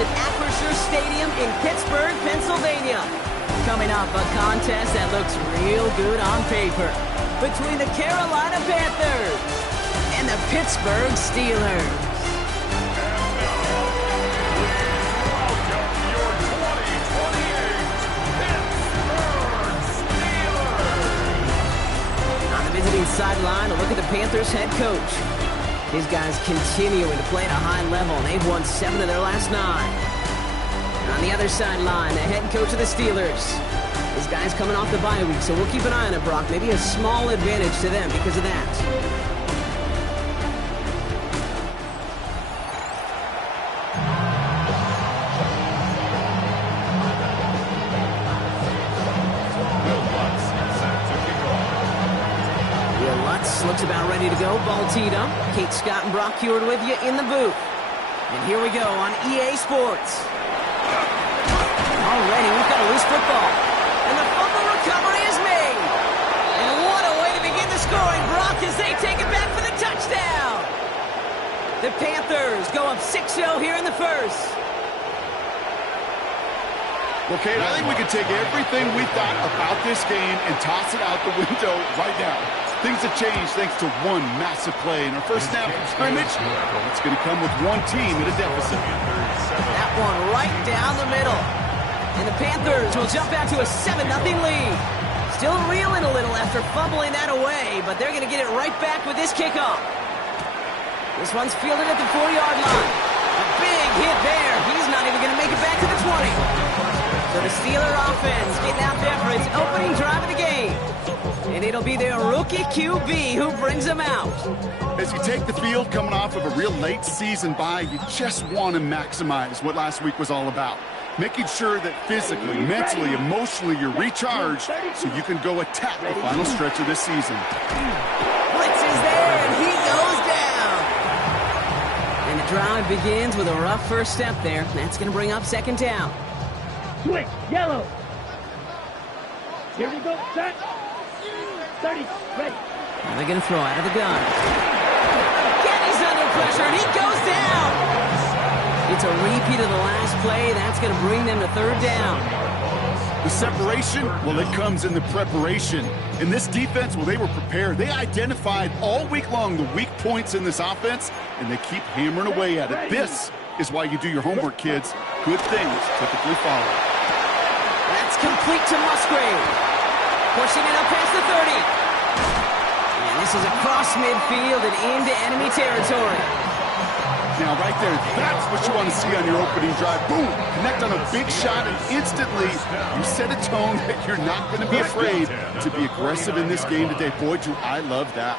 at Acrisure Stadium in Pittsburgh, Pennsylvania. Coming up, a contest that looks real good on paper between the Carolina Panthers and the Pittsburgh Steelers. Visiting sideline, a look at the Panthers head coach. His guys continuing to play at a high level, and they've won 7 of their last 9. On the other sideline, the head coach of the Steelers. His guys coming off the bye week, so we'll keep an eye on it, Brock. Maybe a small advantage to them because of that. Looks about ready to go. Ball teed up. Kate Scott and Brock Heward with you in the booth. And here we go on EA Sports. Already, we've got a loose football. And the fumble recovery is made. And what a way to begin the scoring, Brock, as they take it back for the touchdown. The Panthers go up 6-0 here in the first. Well, Kate, I think we can take everything we thought about this game and toss it out the window right now. Things have changed thanks to one massive play. In our first snap from scrimmage, it's going to come with one team at a deficit. That one right down the middle. And the Panthers will jump out to a 7-0 lead. Still reeling a little after fumbling that away, but they're going to get it right back with this kickoff. This one's fielded at the 40-yard line. A big hit there. He's not even going to make it back to the 20. So the Steeler offense getting out there for its opening drive of the game. And it'll be their rookie QB who brings them out. As you take the field coming off of a real late season bye, you just want to maximize what last week was all about. Making sure that physically, mentally, emotionally, you're recharged so you can go attack the final stretch of this season. Blitz is there, and he goes down. And the drive begins with a rough first step there. That's going to bring up second down. Switch, yellow. Here we go, set. 30, ready. And they're going to throw out of the gun. Kenny's under pressure, and he goes down. It's a repeat of the last play. That's going to bring them to third down. The separation, well, it comes in the preparation. In this defense, well, they were prepared. They identified all week long the weak points in this offense, and they keep hammering away at it. This is why you do your homework, kids. Good things typically follow. That's complete to Musgrave. Pushing it up past the 30. And this is across midfield and into enemy territory. Now, right there, that's what you want to see on your opening drive. Boom! Connect on a big shot, and instantly you set a tone that you're not going to be afraid to be aggressive in this game today. Boy, do I love that.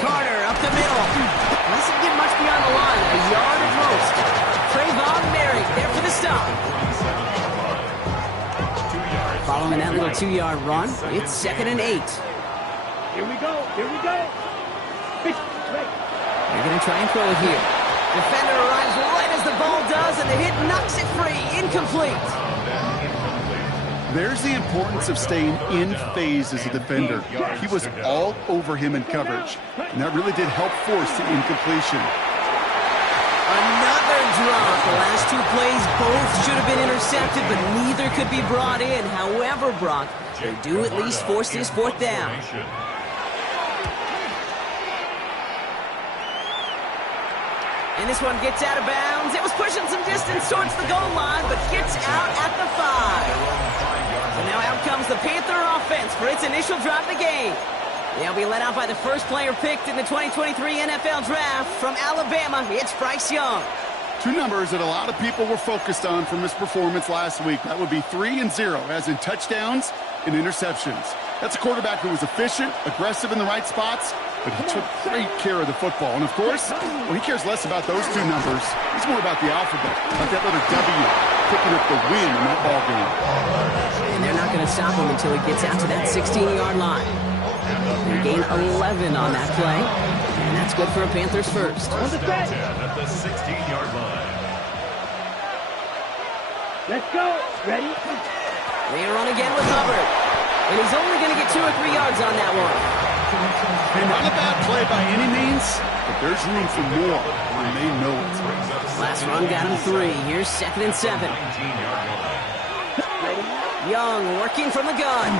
Carter up the middle. This didn't get much beyond the line. A yard at most. Trayvon Merrick there for the stop. Following that little 2-yard run, it's 2nd and 8. Here we go, here we go. They're going to try and throw it here. Defender arrives right as the ball does, and the hit knocks it free. Incomplete. There's the importance of staying in phase as a defender. He was all over him in coverage, and that really did help force the incompletion. Another drop. The last 2 plays both should have been intercepted, but neither could be brought in. However, Brock, they do at least force this 4th down. And this one gets out of bounds. It was pushing some distance towards the goal line, but gets out at the 5. So now out comes the Panther offense for its initial drive of the game. They'll be led out by the first player picked in the 2023 NFL Draft from Alabama. It's Bryce Young. 2 numbers that a lot of people were focused on from his performance last week. That would be 3 and 0, as in touchdowns and interceptions. That's a quarterback who was efficient, aggressive in the right spots, but he took great care of the football. And, of course, well, he cares less about those 2 numbers. He's more about the alphabet, about that letter W, picking up the win in that ball game. And they're not going to stop him until he gets out to that 16-yard line. They gain 11 on that play, and that's good for a Panthers first. On the set. At the 16-yard line. Let's go. Ready? They run again with Hubbard. And he's only going to get 2 or 3 yards on that one. And not a bad play by any means, but there's room for more, and they know it. Last run got him 3. Here's 2nd and 7. Young working from the gun.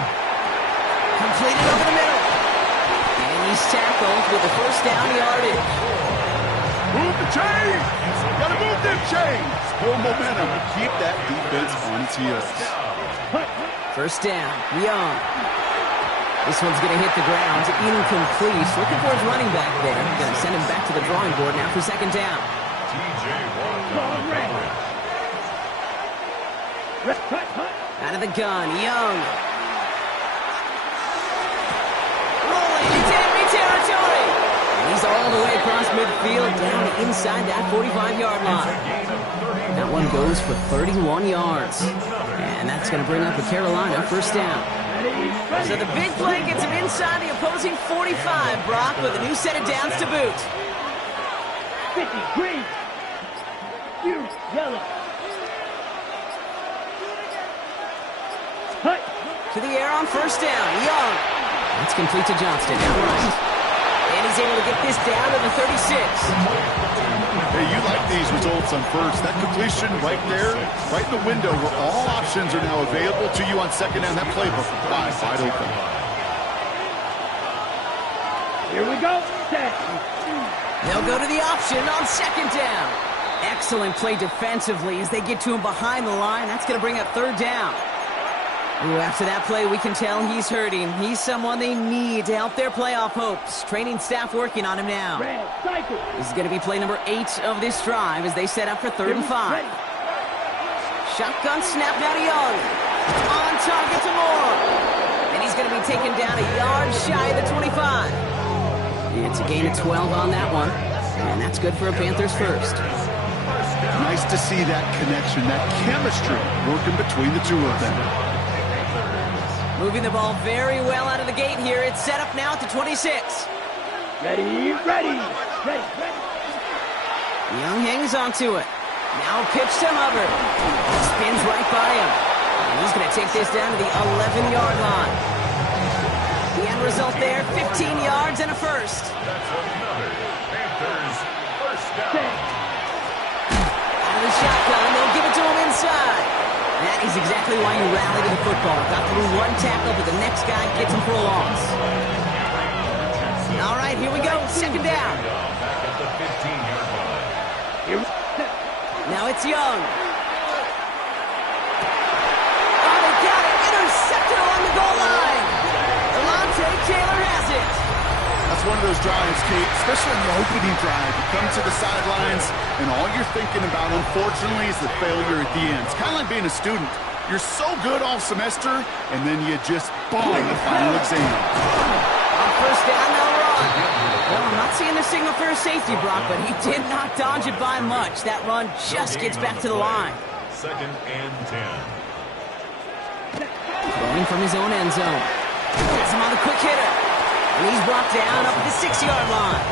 Completed over the middle. And he's tackled with the first down yardage. Move the chains! Gotta move them chains! Full momentum to keep that defense on its heels. First down, Young. This one's going to hit the ground. Incomplete. Looking for his running back there. Going to send him back to the drawing board now for 2nd down. Out of the gun, Young. Rolling into enemy territory. And he's all the way across midfield, down inside that 45-yard line. That one goes for 31 yards. And that's going to bring up a Carolina first down. So the big play gets him inside the opposing 45, Brock, with a new set of downs to boot. 50, green. You, yellow. Hut. To the air on first down, Young. That's complete to Johnston, outright. And he's able to get this down to the 36. Hey, you like these results on first. That completion right there, right in the window where all options are now available to you on 2nd down. That playbook wide open. Here we go. Set. They'll go to the option on 2nd down. Excellent play defensively as they get to him behind the line. That's going to bring up 3rd down. Ooh, after that play, we can tell he's hurting. He's someone they need to help their playoff hopes. Training staff working on him now. Red, cycle. This is going to be play number 8 of this drive as they set up for 3rd and 5. Ready. Shotgun snap now to Young. On target to Moore. And he's going to be taken down a yard shy of the 25. It's a gain of 12 on that one. And that's good for a Panthers first. Nice to see that connection, that chemistry working between the two of them. Moving the ball very well out of the gate here. It's set up now at the 26. Ready, ready, ready, ready. Young hangs onto it. Now pitch to Hubbard. Spins right by him. And he's going to take this down to the 11-yard line. The end result there, 15 yards and a first. That's another Panthers first down. Out of the shotgun, they'll give it to him inside. That is exactly why you rally to the football. Got through one tackle, but the next guy gets him for a loss. All right, here we go. 2nd down. Back at the 15-yard line. Now it's Young. Oh, they got it. Intercepted along the goal line. Alontae Taylor has it. That's one of those drives, Kate, especially in the opening drive. You come to the sidelines, and all you're thinking about, unfortunately, is the failure at the end. It's kind of like being a student. You're so good all semester, and then you just bomb the final exam. On first down, they'll run. Well, I'm not seeing the signal for a safety, Brock, but he did not dodge it by much. That run just gets back to the line. 2nd and 10. Going from his own end zone. Gets him on the quick hitter. And he's brought down up at the 6-yard line.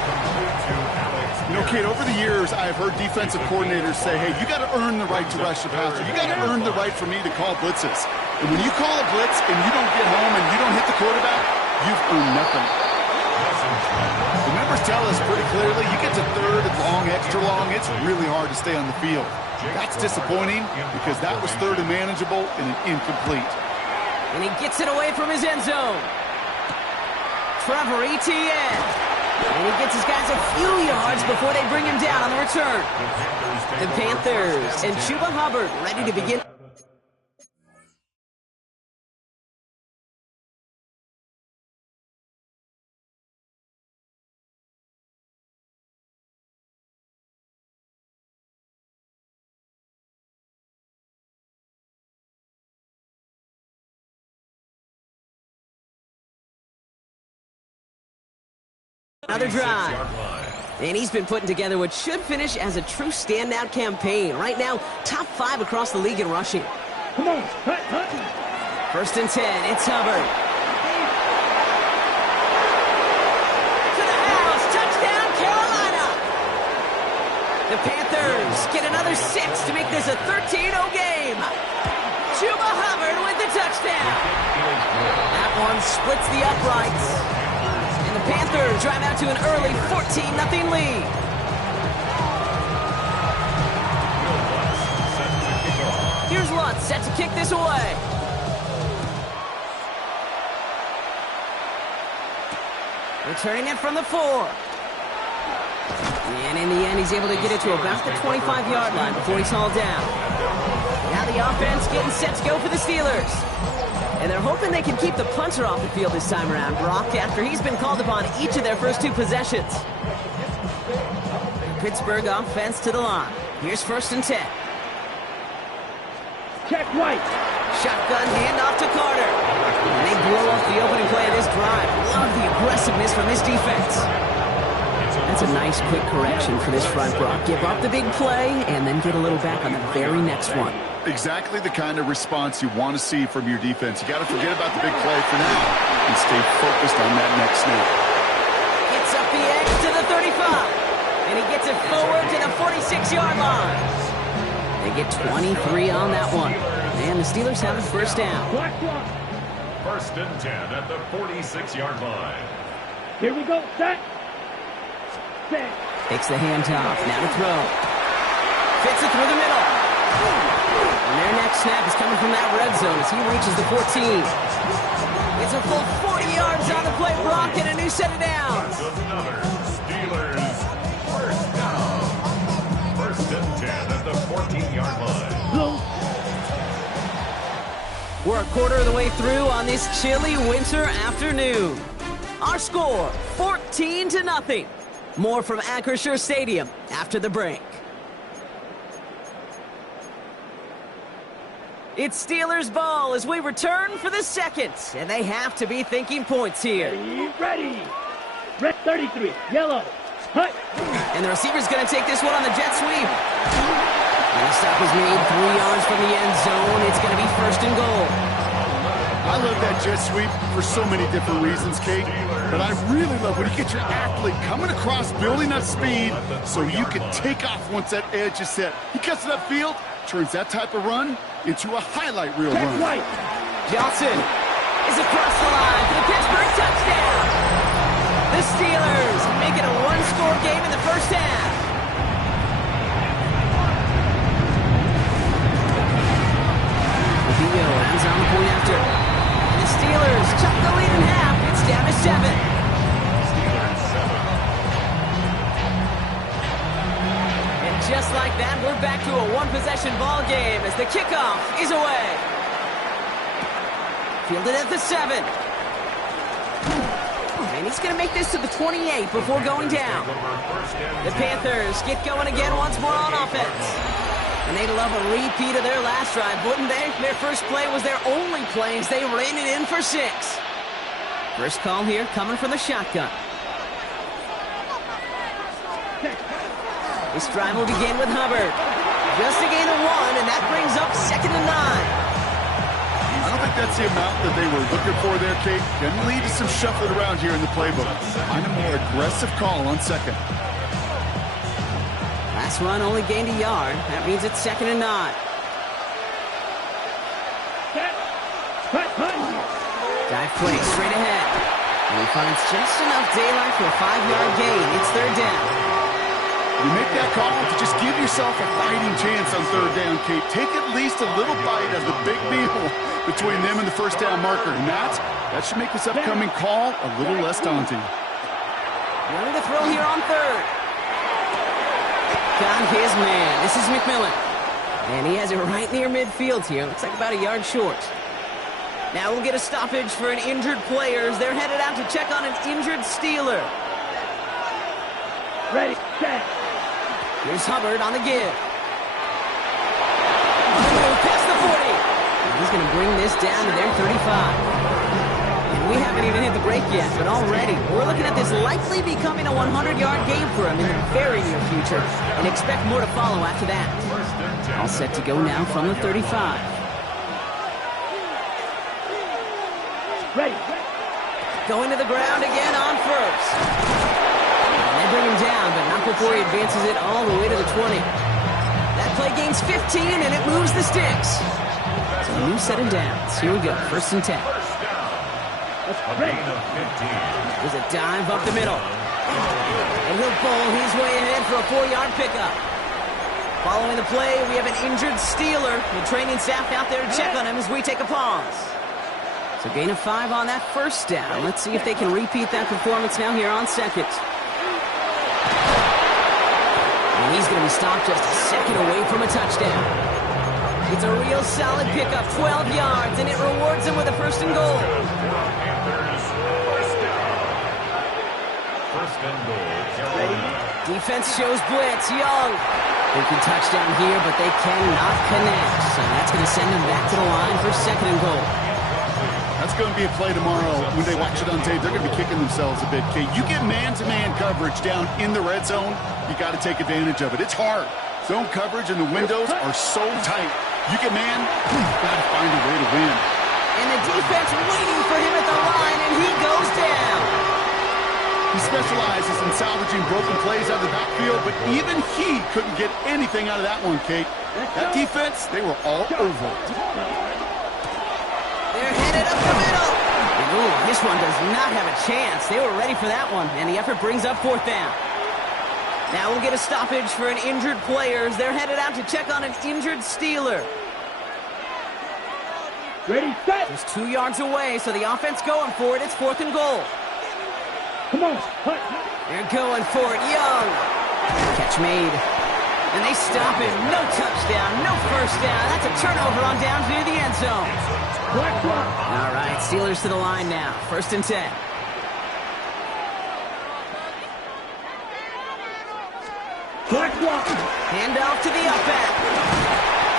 You know, Kate, over the years, I've heard defensive coordinators say, hey, you got to earn the right to rush the passer. You got to earn the right for me to call blitzes. And when you call a blitz and you don't get home and you don't hit the quarterback, you've earned nothing. The numbers tell us pretty clearly, you get to 3rd and long, extra long, it's really hard to stay on the field. That's disappointing because that was 3rd and manageable and an incomplete. And he gets it away from his end zone. Trevor Etienne. And he gets his guys a few yards before they bring him down on the return. The Panthers and Chuba Hubbard ready to begin. Another drive. And he's been putting together what should finish as a true standout campaign. Right now, top 5 across the league in rushing. Come on, hut, hut. 1st and 10, it's Hubbard. To the house, touchdown, Carolina! The Panthers get another 6 to make this a 13-0 game. Chuba Hubbard with the touchdown. That one splits the uprights. And the Panthers drive out to an early 14-0 lead. Here's Lutz set to kick this away. Returning it from the 4. And in the end, he's able to get it to about the 25-yard line before he's hauled down. Now the offense getting set to go for the Steelers. And they're hoping they can keep the punter off the field this time around, Brock, after he's been called upon each of their first 2 possessions. Pittsburgh offense to the line. Here's 1st and 10. Check right. Shotgun handoff to Carter. And they blow off the opening play of this drive. Love the aggressiveness from this defense. That's a nice quick correction for this front, Brock. Give up the big play and then get a little back on the very next one. Exactly the kind of response you want to see from your defense. You got to forget about the big play for now and stay focused on that next snap. Gets up the edge to the 35. And he gets it forward to the 46-yard line. They get 23 on that one. And the Steelers have a first down. 1st and 10 at the 46-yard line. Here we go. Set. Set. Takes the handoff. Now to throw. Fits it through the middle. And their next snap is coming from that red zone as he reaches the 14. It's a full 40 yards on the play, Brock, and a new set of downs. Another Steelers first down. 1st and 10 at the 14-yard line. We're a quarter of the way through on this chilly winter afternoon. Our score, 14-0. More from Acrisure Stadium after the break. It's Steelers ball as we return for the second, and they have to be thinking points here. Ready. Red 33, yellow. Hut. And the receiver's going to take this one on the jet sweep. And the stop is made 3 yards from the end zone. It's going to be 1st and goal. I love that jet sweep for so many different reasons, Kate. But I really love when you get your athlete coming across, building up speed, so you can take off once that edge is set. He cuts it upfield, turns that type of run into a highlight reel run. Right. Johnson is across the line for the Pittsburgh touchdown. The Steelers make it a 1-score game in the first half. Rubio ends on the point after. The Steelers cut the lead in half. It's down to 7. And just like that, we're back to a 1-possession ball game as the kickoff is away. Fielded at the 7. And he's going to make this to the 28 before going down. The Panthers get going again once more on offense. And they'd love a repeat of their last drive, wouldn't they? Their first play was their only play as they ran it in for 6. First call here coming from the shotgun. This drive will begin with Hubbard. Just a gain of 1, and that brings up 2nd and 9. I don't think that's the amount that they were looking for there, Kate. Can lead to some shuffling around here in the playbook. Find a more aggressive call on 2nd. Last run only gained a yard. That means it's 2nd and 9. Dive play straight ahead. And he finds just enough daylight for a 5-yard gain. It's 3rd down. You make that call to just give yourself a fighting chance on 3rd down, Kate. Take at least a little bite of the big meal between them and the first down marker. And that should make this upcoming call a little less daunting. Running the throw here on 3rd. Got his man. This is McMillan. And he has it right near midfield here. Looks like about a yard short. Now we'll get a stoppage for an injured player as they're headed out to check on an injured Steeler. Ready, set. Here's Hubbard on the give. Past the 40. And he's going to bring this down to their 35. And we haven't even hit the break yet, but already we're looking at this likely becoming a 100-yard game for him in the very near future, and expect more to follow after that. All set to go now from the 35. Ready. Going to the ground again on 1st. And they bring him down, but not before he advances it all the way to the 20. That play gains 15, and it moves the sticks. So a new set of downs. Here we go, 1st and 10. Let's A gain of 15. There's a dive up the middle. And he'll bowl his way ahead for a 4-yard pickup. Following the play, we have an injured Steeler. The training staff out there to check on him as we take a pause. So gain of 5 on that first down. Let's see if they can repeat that performance now here on second. And he's going to be stopped just a second away from a touchdown. It's a real solid pickup, 12 yards, and it rewards him with a first and goal. First and goal. Defense shows blitz. Young. They can touchdown here, but they cannot connect. So that's going to send them back to the line for second and goal. That's going to be a play tomorrow. When they watch it on tape, they're going to be kicking themselves a bit, Kate. You get man-to-man coverage down in the red zone, you got to take advantage of it. It's hard. Zone coverage and the windows are so tight. You get man, you've got to find a way to win. And the defense waiting for him at the line, and he goes down. He specializes in salvaging broken plays out of the backfield, but even he couldn't get anything out of that one, Kate. That defense, they were all over it. They're headed up the middle. And ooh, this one does not have a chance. They were ready for that one, and the effort brings up 4th down. Now we'll get a stoppage for an injured player as they're headed out to check on an injured Steeler. Ready, set. Just 2 yards away, so the offense going for it. It's 4th and goal. Come on, hut. They're going for it. Young. Catch made. And they stop him. No touchdown, no first down. That's a turnover on downs near the end zone. Black block. All right, Steelers to the line now. 1st and 10. Black block. Hand off to the up back.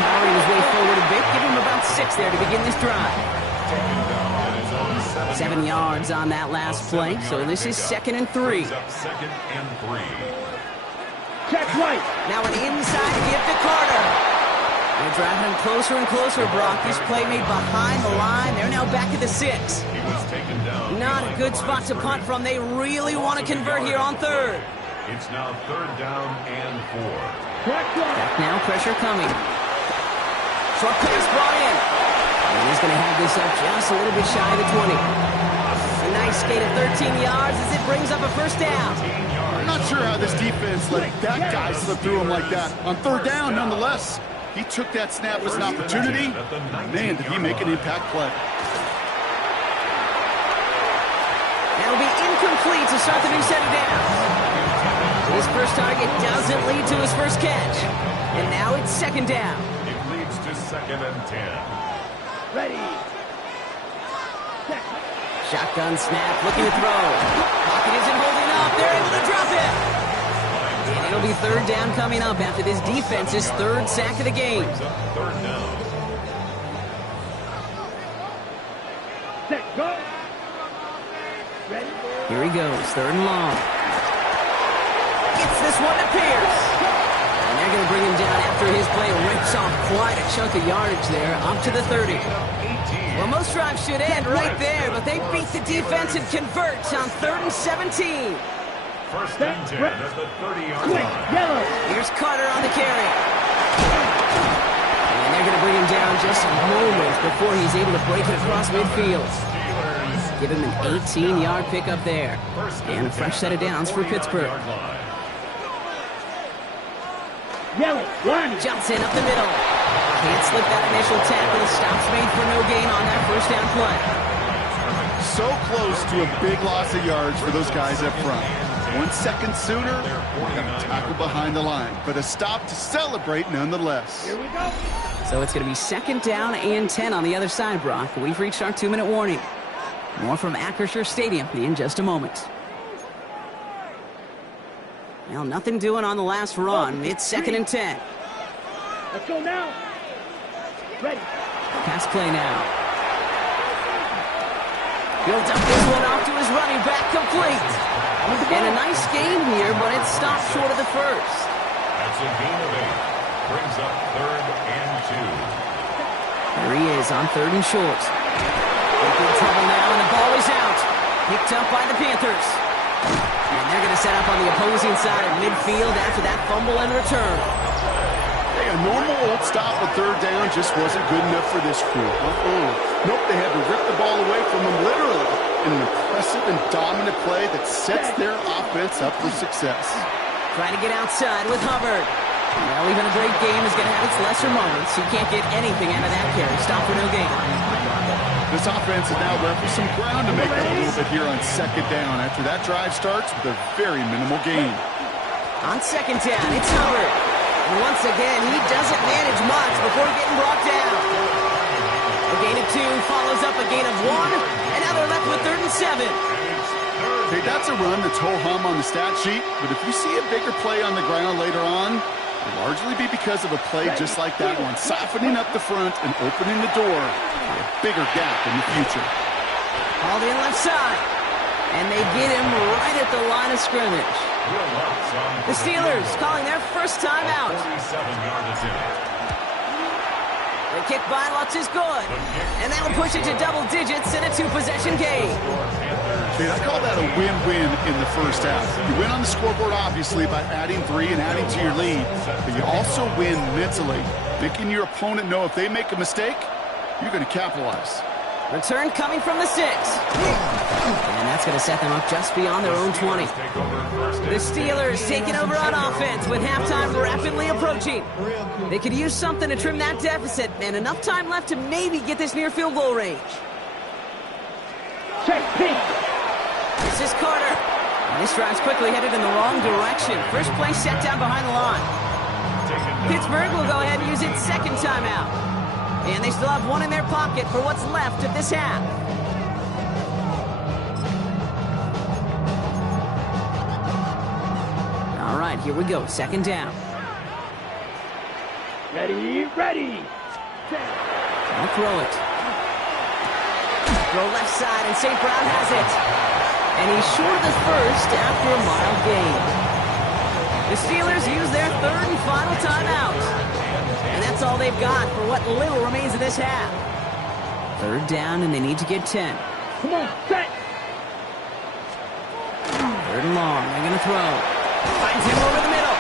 Powering his way forward a bit. Give him about 6 there to begin this drive. 7 yards on that last play, so this is 2nd and 3. Second and 3. Check right. Now an inside give to Carter. They're driving him closer and closer, Brock. This play made behind the line. They're now back at the 6. He was taken down. Not a good spot to punt from. They really want to convert here on 3rd. It's now 3rd down and 4. Black block. Back now, pressure coming. Short pass brought in. And he's going to have this up just a little bit shy of the 20. A nice skate of 13 yards as it brings up a first down. I'm not sure how this defense let that guy slip through him like that. On 3rd down, nonetheless, he took that snap as an opportunity. Man, did he make an impact play. That'll be incomplete to start the new set of downs. His first target doesn't lead to his first catch. And now it's 2nd down. It leads to 2nd and 10. Ready. Set. Shotgun snap, looking to throw. Pocket isn't holding up. They're able to drop it. And it'll be 3rd down coming up after this defense's 3rd sack of the game. 3rd down. Set. Go. Ready. Here he goes, 3rd and long. Gets this one to Pierce. And they're going to bring him down after his play rips off quite a chunk of yardage there, up to the 30. Well, most drives should end right there, but they beat the defense and convert on 3rd and 17. 1st and 10 at the 30-yard Quick. line. Yellow. Here's Carter on the carry. And they're going to bring him down just moments before he's able to break it across midfield. Steelers. Give him an 18-yard pickup there. And a fresh set of downs for Pittsburgh. Yellow. Line. Johnson up the middle. Can't slip that initial tackle. Stops made for no gain on that first down play. So close to a big loss of yards for those guys up front. 1 second sooner, they're going to tackle behind the line. But a stop to celebrate nonetheless. Here we go. So it's going to be 2nd down and 10 on the other side, Brock. We've reached our 2-minute warning. More from Acrisure Stadium in just a moment. Well, nothing doing on the last run. It's 2nd and 10. Let's go now. Ready. Pass play now. Builds up this one off to his running back, complete. And a nice gain here, but it stopped short of the first. That's a gain of 8. Brings up 3rd and 2. There he is on 3rd and short. In trouble now, and the ball is out. Picked up by the Panthers. And they're going to set up on the opposing side of midfield after that fumble and return. They Yeah, normal old stop at third down just wasn't good enough for this crew. Nope, they had to rip the ball away from them literally in an impressive and dominant play that sets their offense up for success. Trying to get outside with Hubbard. Well, even a great game is going to have its lesser moments. He can't get anything out of that carry. Stop for no gain. This offense is now left with some ground to make up a little bit here on second down after that drive starts with a very minimal gain. On second down, it's Hubbard. And once again, he doesn't manage much before getting brought down. A gain of 2 follows up a gain of 1, and now they're left with 3rd and 7. Okay, that's a run that's ho-hum on the stat sheet, but if you see a bigger play on the ground later on, it'll largely be because of a play just like that one, softening up the front and opening the door for a bigger gap in the future. Called in left side, and they get him right at the line of scrimmage. The Steelers calling their first time out. The kick by Lutz is good, and that'll push it to double digits in a 2-possession game. Okay, I call that a win-win in the first half. You win on the scoreboard, obviously, by adding 3 and adding to your lead, but you also win mentally, making your opponent know if they make a mistake, you're going to capitalize. Return coming from the 6. And that's going to set them up just beyond their own 20. The Steelers taking over on offense with halftime rapidly approaching. They could use something to trim that deficit, and enough time left to maybe get this near field goal range. Check pink. This is Carter. And this drive's quickly headed in the wrong direction. First play set down behind the line. Pittsburgh will go ahead and use its second timeout. And they still have 1 in their pocket for what's left of this half. All right, here we go. Second down. Ready, ready. I'll throw it. Throw left side, and St. Brown has it. And he's short of the first after a mild gain. The Steelers use their 3rd and final timeout. And that's all they've got for what little remains of this half. 3rd down, and they need to get 10. Come on, set. 3rd and long. They're going to throw. Finds him over the middle.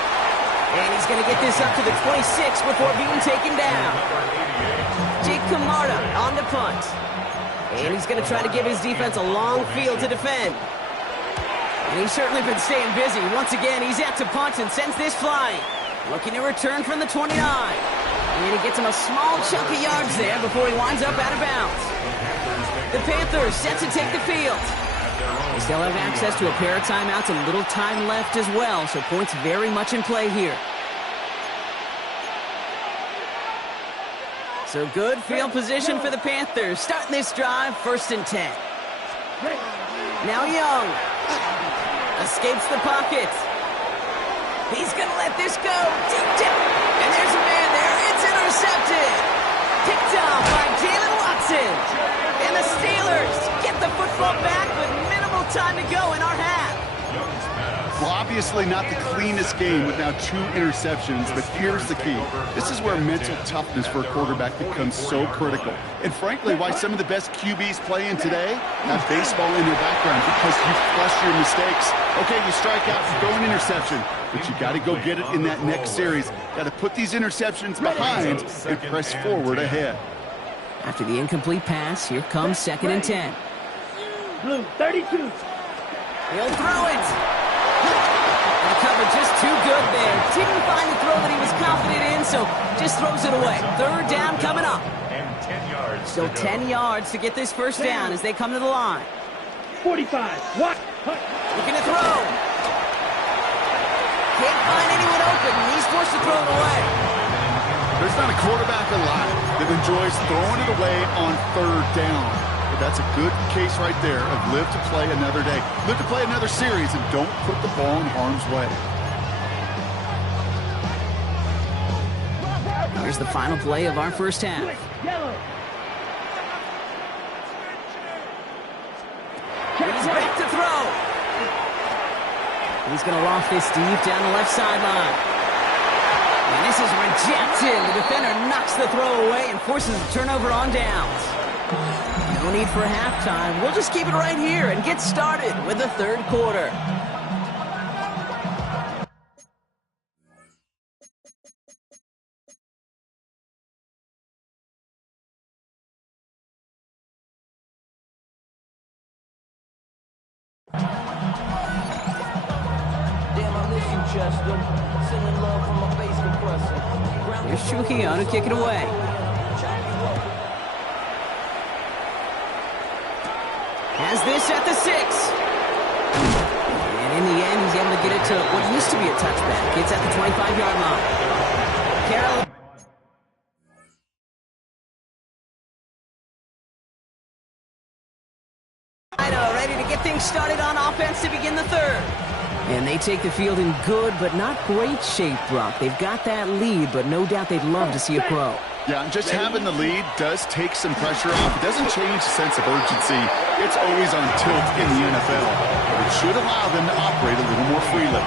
And he's going to get this up to the 26 before being taken down. Jake Camarda on the punt. And he's going to try to give his defense a long field to defend. And he's certainly been staying busy. Once again, he's at to punt and sends this flying. Looking to return from the 29. And he gets him a small chunk of yards there before he winds up out of bounds. The Panthers set to take the field. They still have access to a pair of timeouts and little time left as well, so points very much in play here. So good field position for the Panthers. Starting this drive, 1st and 10. Now Young escapes the pocket. He's going to let this go. Deep tip. And there's a man there. It's intercepted. Picked off by Jalen Watson. And the Steelers get the football back with minimal time to go in our half. Well, obviously not the cleanest game with now 2 interceptions, but here's the key. This is where mental toughness for a quarterback becomes so critical. And frankly, why some of the best QBs playing today have baseball in their background, because you flush your mistakes. Okay, you strike out, you throw an interception, but you got to go get it in that next series. Got to put these interceptions behind and press forward ahead. After the incomplete pass, here comes 2nd and 10. Blue, 32. He'll throw it. And cover just too good there. Didn't find the throw that he was confident in, so just throws it away. 3rd down coming up. And 10 yards. Still 10 yards to get this first down as they come to the line. 45. What? Looking to throw. Can't find anyone open. He's forced to throw it away. There's not a quarterback alive that enjoys throwing it away on 3rd down. But that's a good case right there of live to play another day. Live to play another series and don't put the ball in harm's way. Here's the final play of our first half. Yellow. He's back to throw. He's going to loft this deep down the left sideline. And this is rejected. The defender knocks the throw away and forces a turnover on downs. No need for halftime. We'll just keep it right here and get started with the 3rd quarter. Here's Trujillo to kick it away. Has this at the 6. And in the end, he's able to get it to what used to be a touchback. It's at the 25-yard line. Carroll. Ready to get things started on offense to begin the third. And they take the field in good but not great shape, Brock. They've got that lead, but no doubt they'd love to see it grow. Yeah, just having the lead does take some pressure off. It doesn't change the sense of urgency. It's always on tilt in the NFL. But it should allow them to operate a little more freely.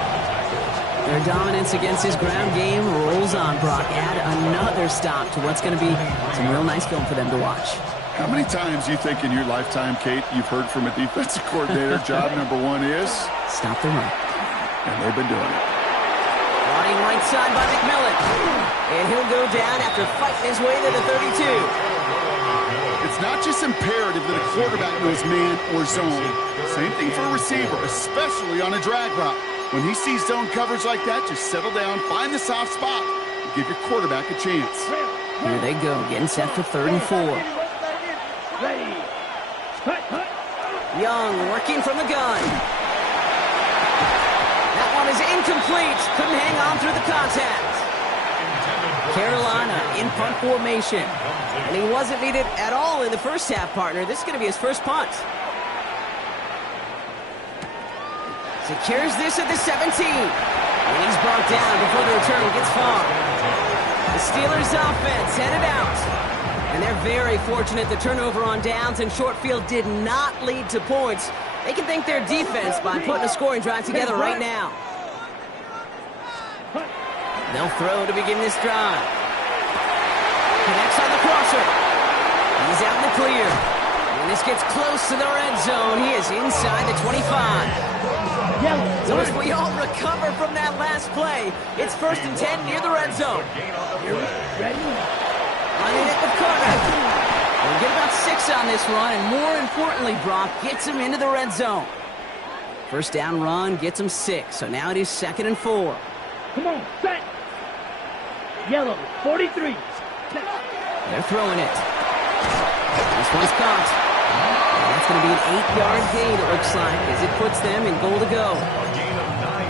Their dominance against his ground game rolls on, Brock. Add another stop to what's going to be some real nice film for them to watch. How many times you think in your lifetime, Kate, you've heard from a defensive coordinator, job number 1 is? Stop the run. And they've been doing it. Running right side by McMillan. And he'll go down after fighting his way to the 32. It's not just imperative that a quarterback knows man or zone. Same thing for a receiver, especially on a drag route. When he sees zone coverage like that, just settle down, find the soft spot, and give your quarterback a chance. Here they go, getting set for 3rd and 4. Ready. Cut. Young working from the gun. That one is incomplete. Couldn't hang on through the contact. Carolina in punt formation. And he wasn't needed at all in the first half, partner. This is going to be his first punt. Secures this at the 17. And he's brought down before the return gets far. The Steelers offense headed out. And they're very fortunate the turnover on downs and short field did not lead to points. They can thank their defense by putting a scoring drive together right now. They'll throw to begin this drive. Connects on the crosser. He's out in the clear. When this gets close to the red zone, he is inside the 25. So as we all recover from that last play, it's 1st and 10 near the red zone. Running it with Carter. We'll get about 6 on this run, and more importantly, Brock gets him into the red zone. First down run gets him 6, so now it is 2nd and 4. Come on, set. Yellow, 43. They're throwing it. This one's caught. And that's going to be an 8-yard gain, it looks like, as it puts them in goal to go.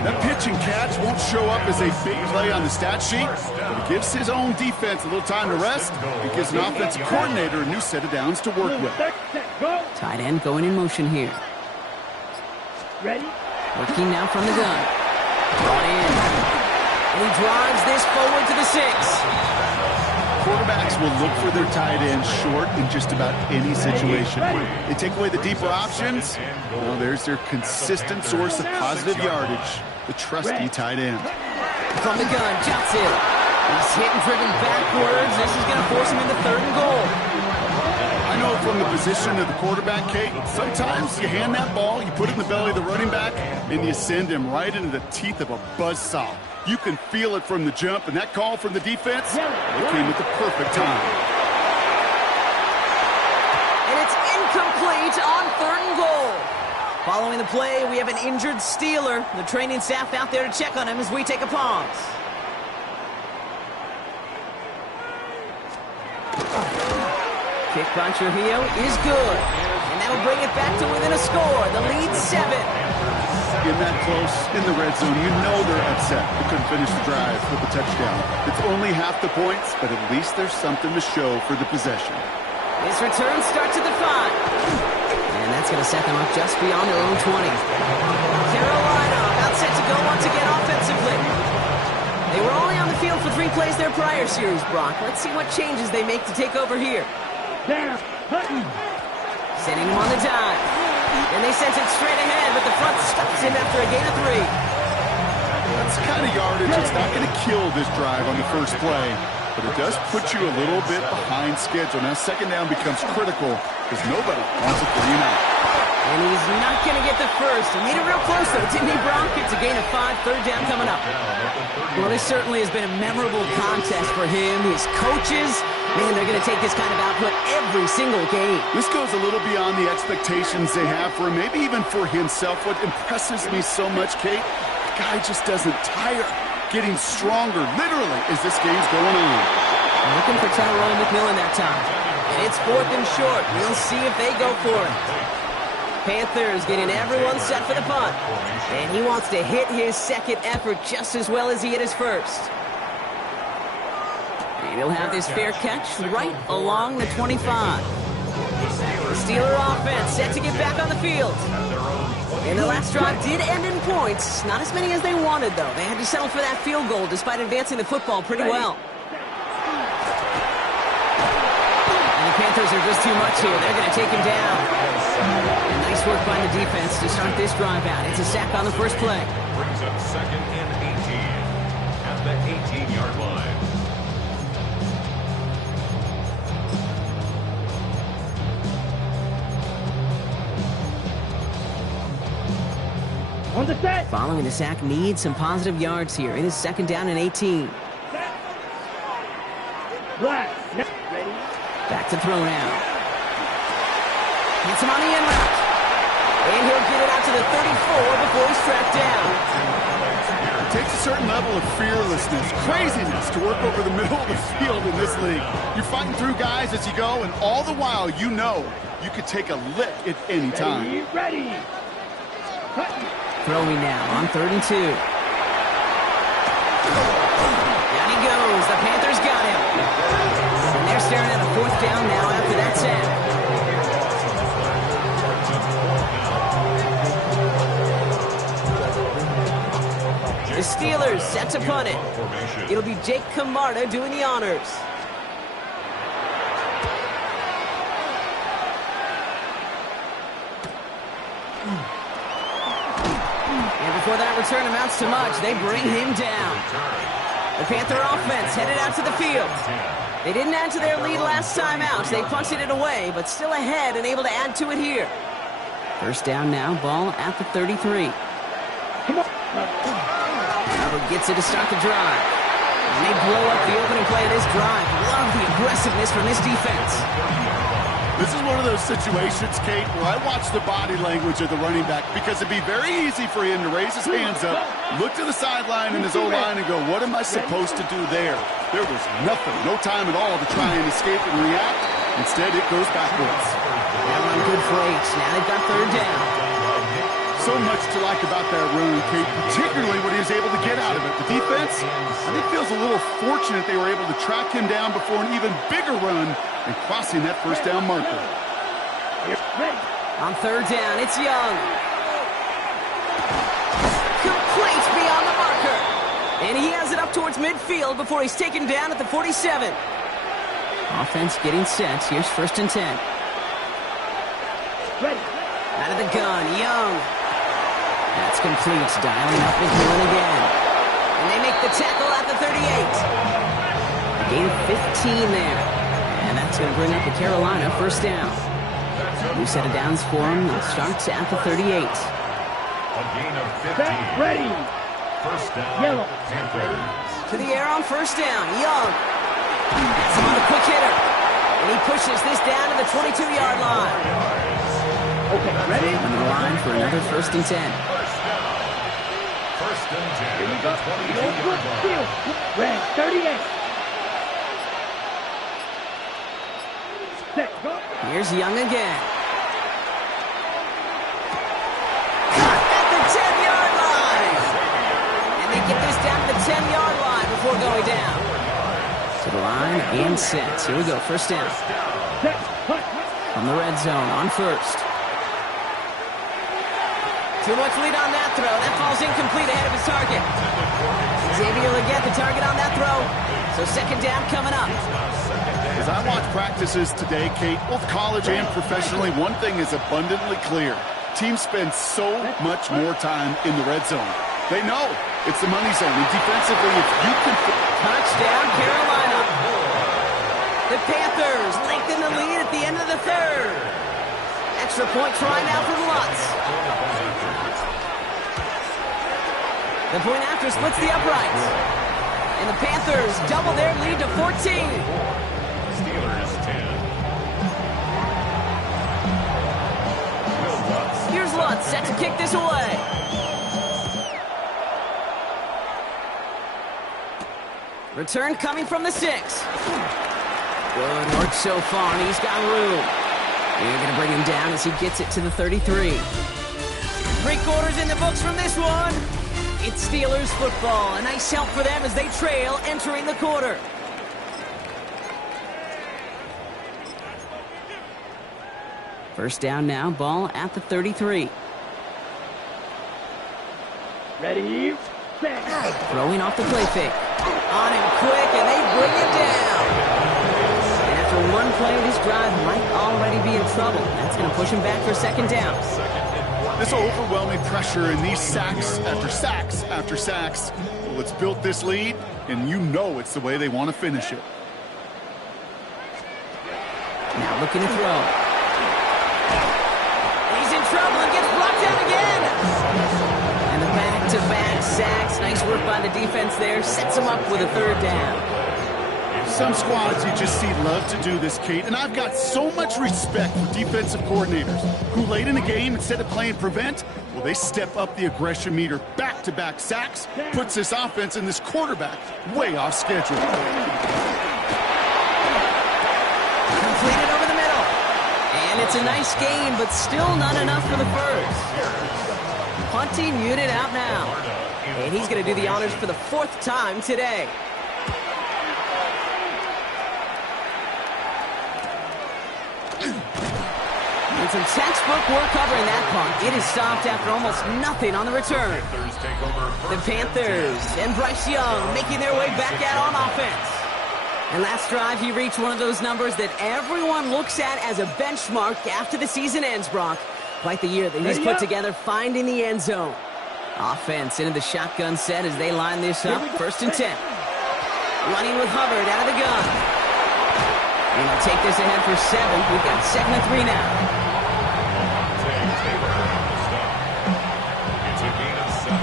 That pitch and catch won't show up as a big play on the stat sheet, but it gives his own defense a little time to rest. It gives an offensive coordinator a new set of downs to work with. Tight end going in motion here. Ready? Working now from the gun. Brought in. And he drives this forward to the 6. Quarterbacks will look for their tight end short in just about any situation. They take away the deeper options. Well, there's their consistent source of positive yardage, the trusty tight end. From the gun, Johnson. He's hit and driven backwards. This is going to force him into 3rd and goal. I know from the position of the quarterback, Kate, sometimes you hand that ball, you put it in the belly of the running back, and you send him right into the teeth of a buzzsaw. You can feel it from the jump, and that call from the defense, it came at the perfect time. And it's incomplete on 3rd and goal. Following the play, we have an injured Steeler. The training staff out there to check on him as we take a pause. Kick by Trujillo is good. And that'll bring it back to within a score. The lead's 7. In that close, in the red zone, you know they're upset. They couldn't finish the drive with the touchdown. It's only half the points, but at least there's something to show for the possession. This return starts at the 5. And that's going to set them up just beyond their own 20. Carolina about set to go once again offensively. They were only on the field for 3 plays their prior series, Brock. Let's see what changes they make to take over here. Down, Hutton. Sending him on the dive. And they sent it straight ahead, but the front stops him after a gain of 3. That's the kind of yardage that's not going to kill this drive on the first play, but it does put you a little bit behind schedule. Now, 2nd down becomes critical because nobody wants a 3-and-out. And he's not going to get the first. He made it real close, though, didn't he, Brock? It's a gain of 5, 3rd down coming up. Well, this certainly has been a memorable contest for him. His coaches, man, they're going to take this kind of output every single game. This goes a little beyond the expectations they have for him, maybe even for himself. What impresses me so much, Kate, guy just doesn't tire. Getting stronger, literally, as this game's going on. Looking for Tyrone McMillan that time. And it's 4th and short. We'll see if they go for it. Panthers getting everyone set for the punt. And he wants to hit his second effort just as well as he hit his first. And he'll have this fair catch right along the 25. The Steeler offense set to get back on the field. And the last drive did end in points. Not as many as they wanted, though. They had to settle for that field goal despite advancing the football pretty well. And the Panthers are just too much here. They're going to take him down. And nice work by the defense to start this drive out. It's a sack on the first play. Brings up 2nd and 18 at the 18-yard line. On the set. Following the sack needs some positive yards here. It is 2nd down and 18. Black. Ready. Back to throw now. Gets him on the end route. And he'll get it out to the 34 before he's tracked down. It takes a certain level of fearlessness, craziness to work over the middle of the field in this league. You're fighting through guys as you go, and all the while you know you could take a lick at any time. Ready. Throwing now on 3rd and 2. Down he goes. The Panthers got him. And they're staring at a 4th down now after that sack. The Steelers set to punt it. It'll be Jake Camarda doing the honors. And before that return amounts to much, they bring him down. The Panther offense headed out to the field. They didn't add to their lead last time out. They punted it away, but still ahead and able to add to it here. 1st down now, ball at the 33. Albert gets it to start the drive. And they blow up the opening play of this drive. Love the aggressiveness from this defense. This is one of those situations, Kate, where I watch the body language of the running back because it'd be very easy for him to raise his hands up, look to the sideline in his O-line and go, what am I supposed to do there? There was nothing, no time at all to try and escape and react. Instead, it goes backwards. Now on good for 8. Now they've got 3rd down. So much to like about that run, Kate, particularly what he was able to get out of it. The defense, I think, feels a little fortunate they were able to track him down before an even bigger run and crossing that 1st down marker. On 3rd down, it's Young. Complete beyond the marker. And he has it up towards midfield before he's taken down at the 47. Offense getting set. Here's 1st and 10. Ready. Out of the gun, Young. That's complete. Dialing up McMillan again. And they make the tackle at the 38. Gain of 15 there. And that's going to bring up the Carolina 1st down. New set of downs for them. They'll start at the 38. A gain of 15. Ready. 1st down. Yellow. Panthers. To the air on 1st down, Young. That's him on a quick hitter. And he pushes this down to the 22-yard line. Okay, ready? Under the line for another 1st and 10. 1st and 10. Here we go. 22-yard line. Field. Red, 38. Set, go. Here's Young again. Caught at the 10-yard line. And they get this down to the 10-yard line before going down. To the line and set. Here we go, 1st down. Set, punt. From the red zone on 1st. Too much lead on that throw. That falls incomplete ahead of his target. Xavier Legette the target on that throw. So 2nd down coming up. As I watch practices today, Kate, both college and professionally, one thing is abundantly clear. Teams spend so much more time in the red zone. They know it's the money zone. And defensively, if you can... Touchdown, Carolina. The Panthers lengthen the lead at the end of the 3rd. Extra point try now from Lutz. The point after splits the uprights. And the Panthers double their lead to 14. Steelers 10. Here's Lutz set to kick this away. Return coming from the 6. Good work so far, and he's got room. They're going to bring him down as he gets it to the 33. 3 quarters in the books from this one. It's Steelers football. A nice help for them as they trail entering the quarter. First down now, ball at the 33. Ready, set. Throwing off the play fake. On him quick, and they bring him down. And after one play, this drive might already be in trouble. That's going to push him back for second down. This overwhelming pressure and these sacks after sacks after sacks. Well, it's built this lead, and you know it's the way they want to finish it. Now looking to throw. He's in trouble and gets blocked out again. And the back-to-back sacks. Nice work by the defense there. Sets him up with a third down. Some squads you just see love to do this, Kate, and I've got so much respect for defensive coordinators who late in the game, instead of playing prevent, well, they step up the aggression meter. Back-to-back sacks puts this offense and this quarterback way off schedule. Completed over the middle. And it's a nice gain, but still not enough for the first. Punting unit out now. And he's going to do the honors for the 4th time today. And some textbook work covering that punt. It is stopped after almost nothing on the return. The Panthers and Bryce Young making their way back out on offense. And last drive, he reached one of those numbers that everyone looks at as a benchmark after the season ends, Brock. Quite the year that he's put together, finding the end zone. Offense into the shotgun set as they line this up. 1st and 10. Running with Hubbard out of the gun. And they'll take this ahead for 7. We've got 2nd and 3 now. It's a gain of 7.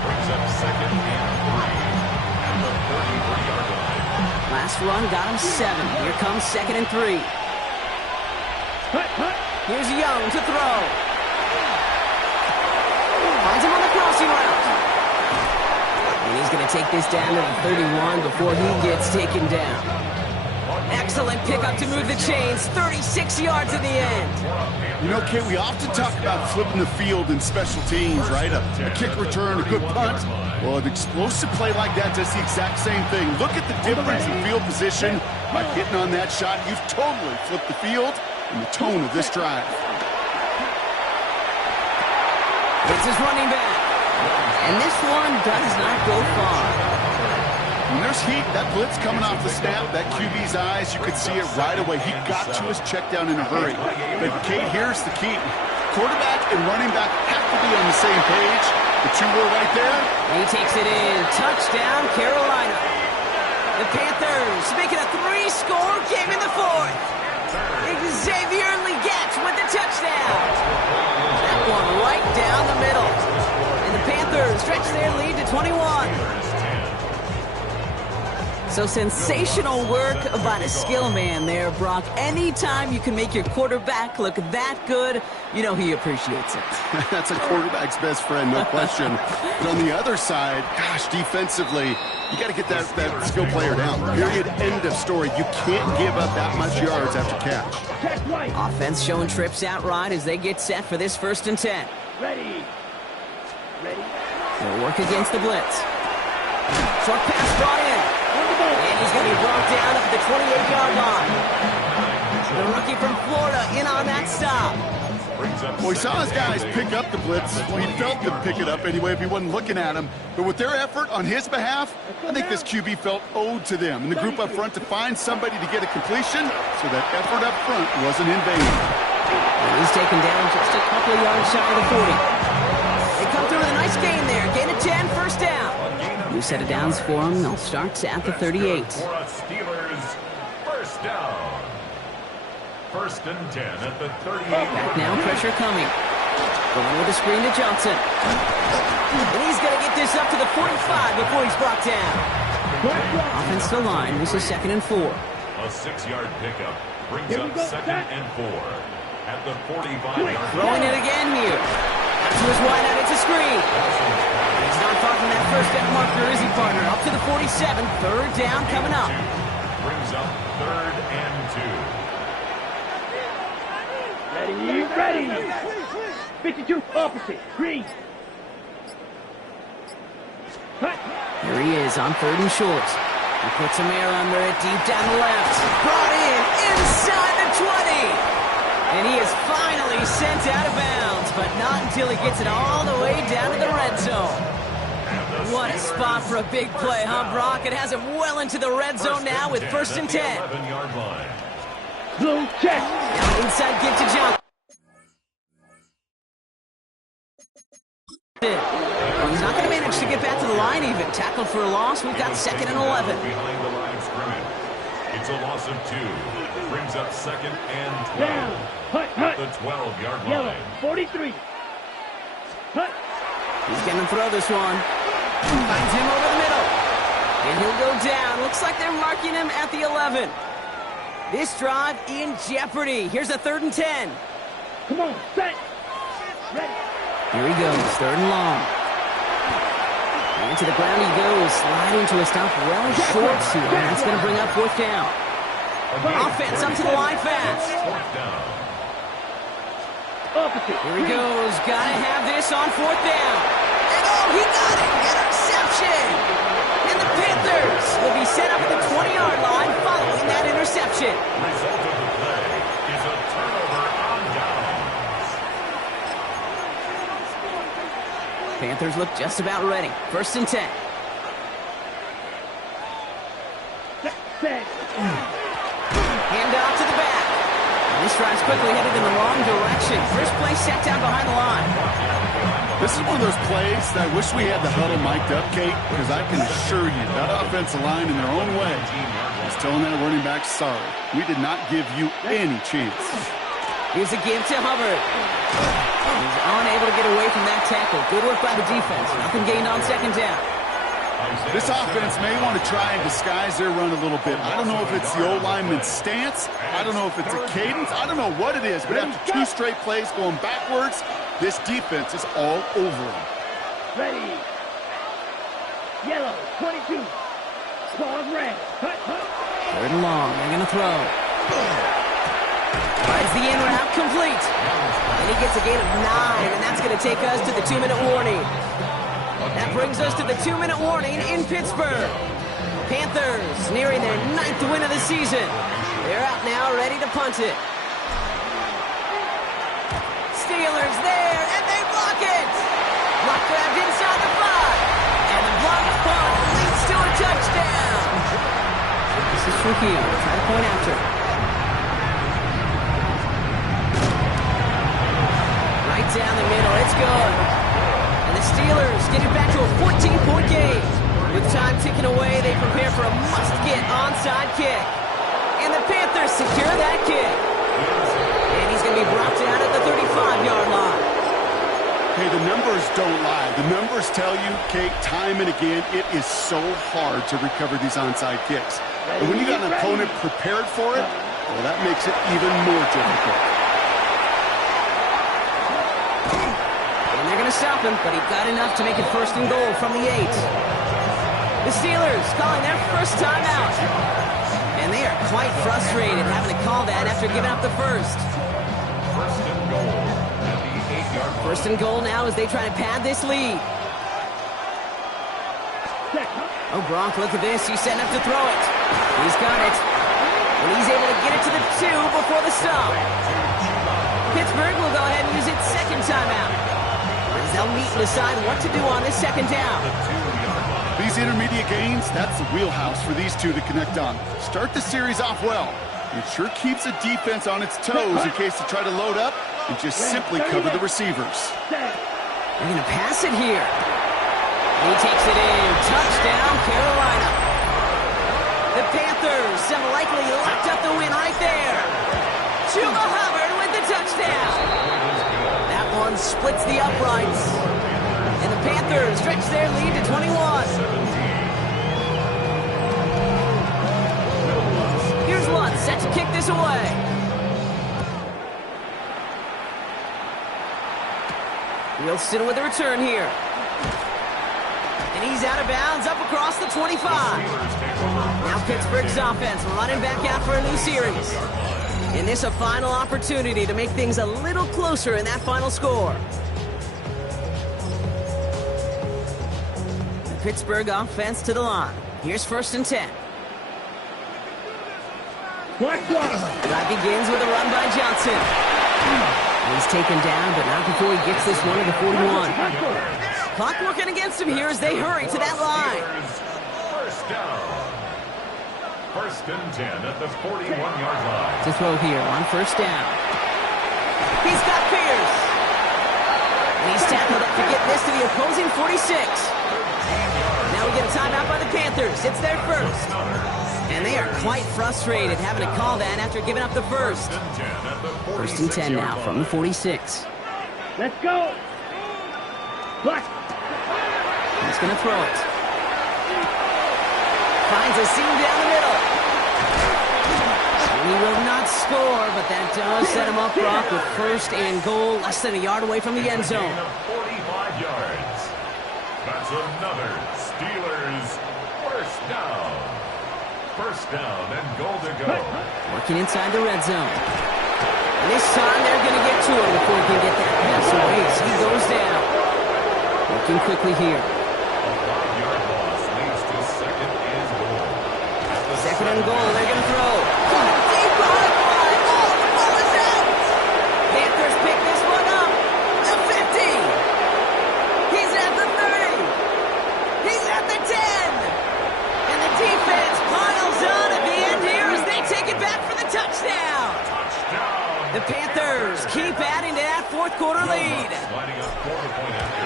Brings up 2nd and 3 at the 33-yard line. Last run got him 7. Here comes 2nd and 3. Here's Young to throw. Finds him on the crossing route. And he's going to take this down to the 31 before he gets taken down. Excellent pickup to move the chains. 36 yards at the end. You know, Kate, we often talk about flipping the field in special teams, right? A kick return, a good punt. Well, an explosive play like that does the exact same thing. Look at the difference in field position. By hitting on that shot, you've totally flipped the field and the tone of this drive. It's his running back. And this one does not go far. When there's heat, that blitz coming off the snap, that QB's eyes, you could see it right away. He got to his check down in a hurry. But, Kate, here's the key. Quarterback and running back have to be on the same page. The 2 were right there. He takes it in. Touchdown, Carolina. The Panthers making a 3-score game in the 4th. Xavier Legette with the touchdown. That one right down the middle. And the Panthers stretch their lead to 21. So sensational work by the skill man there, Brock. Anytime you can make your quarterback look that good, you know he appreciates it. That's a quarterback's best friend, no question. But on the other side, gosh, defensively, you got to get that skill player down. Period. End of story. You can't give up that much yards after catch. Offense showing trips out right as they get set for this 1st and 10. Ready. They'll work against the blitz. Short pass brought in. And he's going to be brought down at the 28-yard line. The rookie from Florida in on that stop. Well, he saw his guys pick up the blitz. Well, he felt them pick it up anyway if he wasn't looking at him. But with their effort on his behalf, I think this QB felt owed to them. And the group up front to find somebody to get a completion, so that effort up front wasn't in vain. And he's taken down just a couple of yards shy of the 40. They come through with a nice gain there. Gain of 10, 1st down. New set of downs for him. They'll start at the 38. Steelers 1st down. 1st and 10 at the 38. Back now, pressure coming. Going with the screen to Johnson. And he's going to get this up to the 45 before he's brought down. Offensive line. This is 2nd and 4. A 6-yard pickup brings up 2nd and 4 at the 45-yard line. Throwing it again here. To his wide out, it's a screen. He's not far from that first down marker is he, partner? Up to the 47, third down coming up. Brings up 3rd and 2. Ready. 52, opposite, green. Here he is on 3rd and short. He puts some air under it, deep down the left. Brought in, inside the 20. And he is finally sent out of bounds, but not until he gets it all the way down to the red zone. What a spot for a big play, huh, Brock? It has him well into the red zone now with 1st and 10. 11-yard line. Blue check. Now inside give to Johnson. Well, he's not going to manage to get back to the line even. Tackled for a loss. We've got 2nd and 11. Behind the line of scrimmage. It's a loss of 2. Brings up 2nd and 12. Down. Hut. The 12-yard Yellow, line. 43. Hut. He's going to throw this one. Finds him over the middle. And he'll go down. Looks like they're marking him at the 11. This drive in jeopardy. Here's a 3rd and 10. Come on, set. Ready. Here he goes, 3rd and long. And to the ground he goes, sliding to a stop well short here. That's going to bring up 4th down. Offense up to the line fast. 4th down. Opposite. Here he goes, gotta have this on 4th down. And oh, he got it! Interception! And the Panthers will be set up at the 20-yard line following that interception. Result of the play is a turnover on downs. Panthers look just about ready. 1st and 10. Set. Hand off to the back. And this drive's quickly headed in the wrong direction. First play set down behind the line. This is one of those plays that I wish we had the huddle mic'd up, Kate, because I can assure you that offensive line in their own way is telling that running back, sorry, we did not give you any chance. Here's a give to Hubbard. He's unable to get away from that tackle. Good work by the defense. Nothing gained on 2nd down. This offense may want to try and disguise their run a little bit. I don't know if it's the old lineman's stance. I don't know if it's a cadence. I don't know what it is, but after 2 straight plays going backwards, this defense is all over them. Ready. Yellow, 22. Claws red. Hut. 3rd and long. They're going to throw. Tries the in route complete. And he gets a gain of 9, and that's going to take us to the 2-minute warning. That brings us to the 2-minute warning in Pittsburgh. Panthers nearing their 9th win of the season. They're out now, ready to punt it. Steelers there, and they block it. Block grabbed inside the 5. And the blocked punt leads to a touchdown. This is Trujillo. Try to point after. Right down the middle. It's good. And the Steelers get it back to a 14-point game. With time ticking away, they prepare for a must-get onside kick. And the Panthers secure that kick. And he's going to be brought down at the 35-yard line. Hey, the numbers don't lie. The numbers tell you, Kate, time and again, it is so hard to recover these onside kicks. But when you got an opponent prepared for it, well, that makes it even more difficult. And they're going to stop him, but he got enough to make it 1st and goal from the 8. The Steelers calling their first timeout. And they are quite frustrated having to call that after giving up the first. 1st and goal at the 8-yard line. 1st and goal now as they try to pad this lead. Oh, Gronk, look at this. He's setting up to throw it. He's got it. And he's able to get it to the 2 before the stop. Pittsburgh will go ahead and use its 2nd timeout. As they'll meet and decide what to do on this 2nd down. These intermediate gains, that's the wheelhouse for these two to connect on. Start the series off well. It sure keeps the defense on its toes in case they try to load up and just simply cover the receivers. They're going to pass it here. He takes it in. Touchdown, Carolina. The Panthers have likely locked up the win right there. Chuba Hubbard with the touchdown. That one splits the uprights. And the Panthers stretch their lead to 21. Here's Lutz set to kick this away. Wilson with a return here. And he's out of bounds up across the 25. Now Pittsburgh's offense running back out for a new series. And this a final opportunity to make things a little closer in that final score. The Pittsburgh offense to the line. Here's 1st and 10. Drive begins with a run by Johnson. He's taken down, but not before he gets this one to the 41. Clock working against him here as they hurry to that line. First down. 1st and 10 at the 41-yard line. To throw here on 1st down. He's got Pierce. And he's tackled up to get this to the opposing 46. Now we get a timeout by the Panthers. It's their first. And they are quite frustrated having to call that after giving up the first. 1st and 10 now from the 46. Let's go. Black. He's going to throw it. Finds a seam down the middle. And he will not score, but that does set him up, Brock, with 1st and goal, less than a yard away from the end zone. 45 yards. That's another Steelers 1st down. 1st down and goal to go. Working inside the red zone. And this time they're going to get to him before he can get that pass away as he goes down. Working quickly here. A 5-yard loss leads to 2nd and goal. 2nd and goal, they're going to throw. Deep on the line. Oh, the ball is out. Panthers pick this one up. The 50. He's at the 30. He's at the 10. And the defense piles on at the end here as they take it back for the touchdown. The Panthers keep adding to that 4th quarter lead. Lining up for the point after.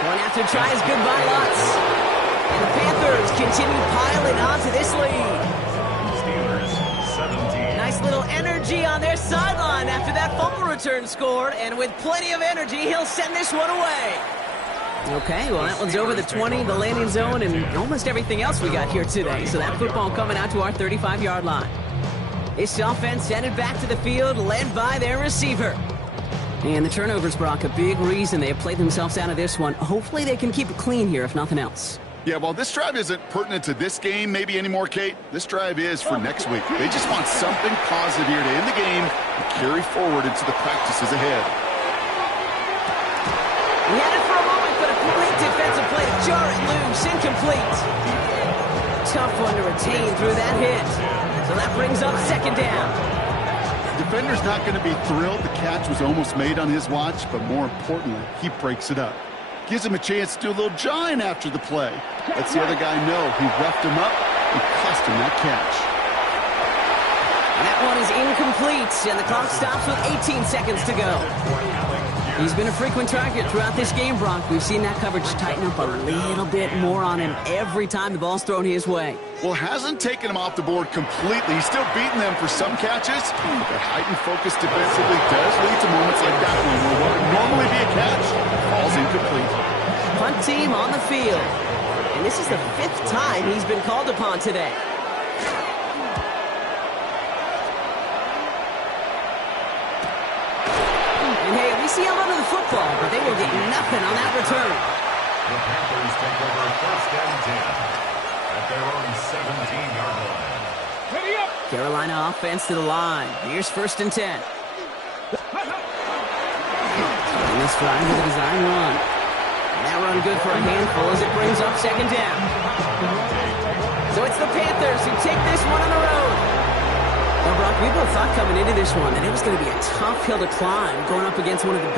Point after tries good by Lutz. And the Panthers continue piling on to this lead. Steelers 17. Nice little energy on their sideline after that fumble return scored. And with plenty of energy, he'll send this one away. Okay, well, that one's over the 20, the landing zone, and almost everything else we got here today. So that football coming out to our 35-yard line. This offense headed back to the field, led by their receiver. And the turnovers, Brock, a big reason they have played themselves out of this one. Hopefully they can keep it clean here, if nothing else. Yeah, well, this drive isn't pertinent to this game maybe anymore, Kate. This drive is for next week. They just want something positive here to end the game and carry forward into the practices ahead. He had it for a moment, but a complete defensive play to jar it loose, incomplete. Tough one to retain through that hit. So that brings up 2nd down. Defender's not going to be thrilled the catch was almost made on his watch, but more importantly, he breaks it up. Gives him a chance to do a little jawing after the play. Lets the other guy know he roughed him up and cost him that catch. And that one is incomplete, and the clock stops with 18 seconds to go. He's been a frequent target throughout this game, Brock. We've seen that coverage tighten up a little bit more on him every time the ball's thrown his way. Well, hasn't taken him off the board completely. He's still beating them for some catches. But heightened focus defensively does lead to moments like that one where what would normally be a catch falls incomplete. Punt team on the field. And this is the 5th time he's been called upon today. And hey, at least he held onto the football, but they will get nothing on that return. The Panthers take over 1st and 10 at their own 17-yard line. Ready up. Carolina offense to the line. Here's 1st and 10. And this drive with a design run. And that run good for a handful as it brings up 2nd down. So it's the Panthers who take this one on the road. Well, Brock, we both thought coming into this one that it was going to be a tough hill to climb going up against one of the